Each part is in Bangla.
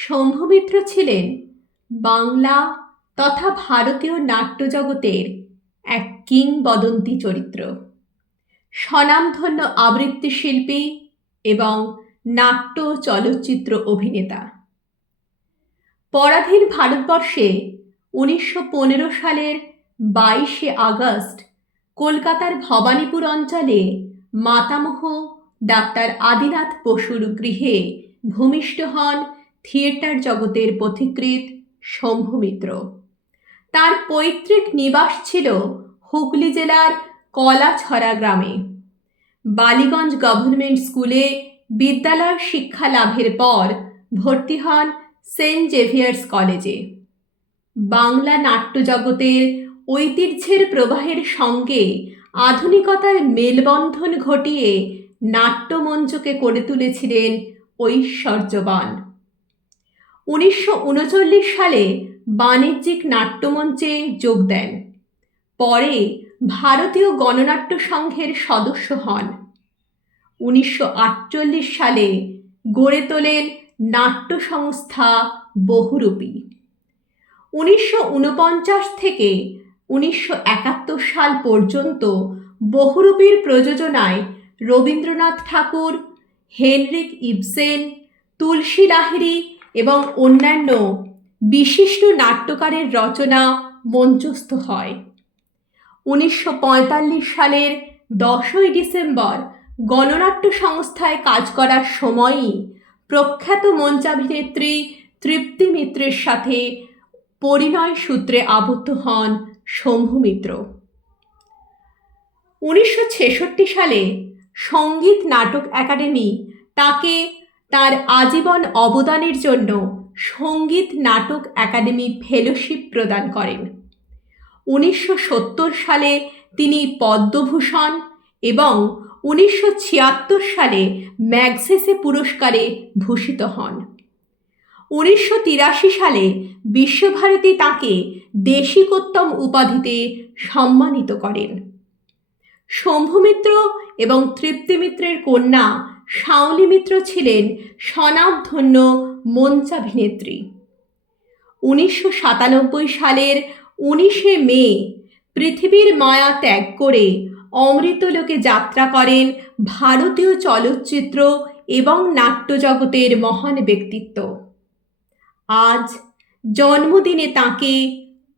শম্ভু ছিলেন বাংলা তথা ভারতীয় নাট্যজগতের এক কিংবদন্তি চরিত্র, স্বনামধন্য আবৃত্তি শিল্পী এবং নাট্য চলচ্চিত্র অভিনেতা। পরাধীন ভারতবর্ষে 1915 সালের 22শে আগস্ট কলকাতার ভবানীপুর অঞ্চলে মাতামহ ডাক্তার আদিনাথ বসুর গৃহে ভূমিষ্ঠ হন থিয়েটার জগতের পথিকৃৎ শম্ভু মিত্র। তার পৈতৃক নিবাস ছিল হুগলি জেলার কলাছড়া গ্রামে। বালিগঞ্জ গভর্নমেন্ট স্কুলে বিদ্যালয় শিক্ষা লাভের পর ভর্তি হন সেন্ট জেভিয়ার্স কলেজে। বাংলা নাট্যজগতের ঐতিহ্যের প্রবাহের সঙ্গে আধুনিকতার মেলবন্ধন ঘটিয়ে নাট্যমঞ্চকে করে তুলেছিলেন ঐশ্বর্যবান। 1939 সালে বাণিজ্যিক নাট্যমঞ্চে যোগ দেন। পরে ভারতীয় গণনাট্য সংঘের সদস্য হন। 1948 সালে গড়ে তোলেন নাট্য সংস্থা বহুরূপী। 1949 থেকে 1971 সাল পর্যন্ত বহুরূপীর প্রযোজনায় রবীন্দ্রনাথ ঠাকুর, হেনরিক ইবসেন, তুলসী লাহিড়ী এবং অন্যান্য বিশিষ্ট নাট্যকারের রচনা মঞ্চস্থ হয়। 1945 সালের 10ই ডিসেম্বর গণনাট্য সংস্থায় কাজ করার সময়ই প্রখ্যাত মঞ্চাভিনেত্রী তৃপ্তি মিত্রের সাথে পরিণয় সূত্রে আবদ্ধ হন শম্ভু মিত্র। 1966 সালে সঙ্গীত নাটক একাডেমি তাকে তার আজীবন অবদানের জন্য সঙ্গীত নাটক একাডেমি ফেলোশিপ প্রদান করেন। 1970 সালে তিনি পদ্মভূষণ এবং 1976 সালে ম্যাগসেসে পুরস্কারে ভূষিত হন। 1983 সালে বিশ্বভারতী তাঁকে দেশিকোত্তম উপাধিতে সম্মানিত করেন। শম্ভু মিত্র এবং তৃপ্তি মিত্রের কন্যা শাওলি মিত্র ছিলেন স্বনামধন্য মঞ্চাভিনেত্রী। 1997 সালের 19শে মে পৃথিবীর মায়া ত্যাগ করে অমৃতলোকে যাত্রা করেন ভারতীয় চলচ্চিত্র এবং নাট্যজগতের মহান ব্যক্তিত্ব। আজ জন্মদিনে তাঁকে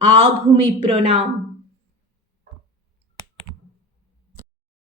আভূমি প্রণাম।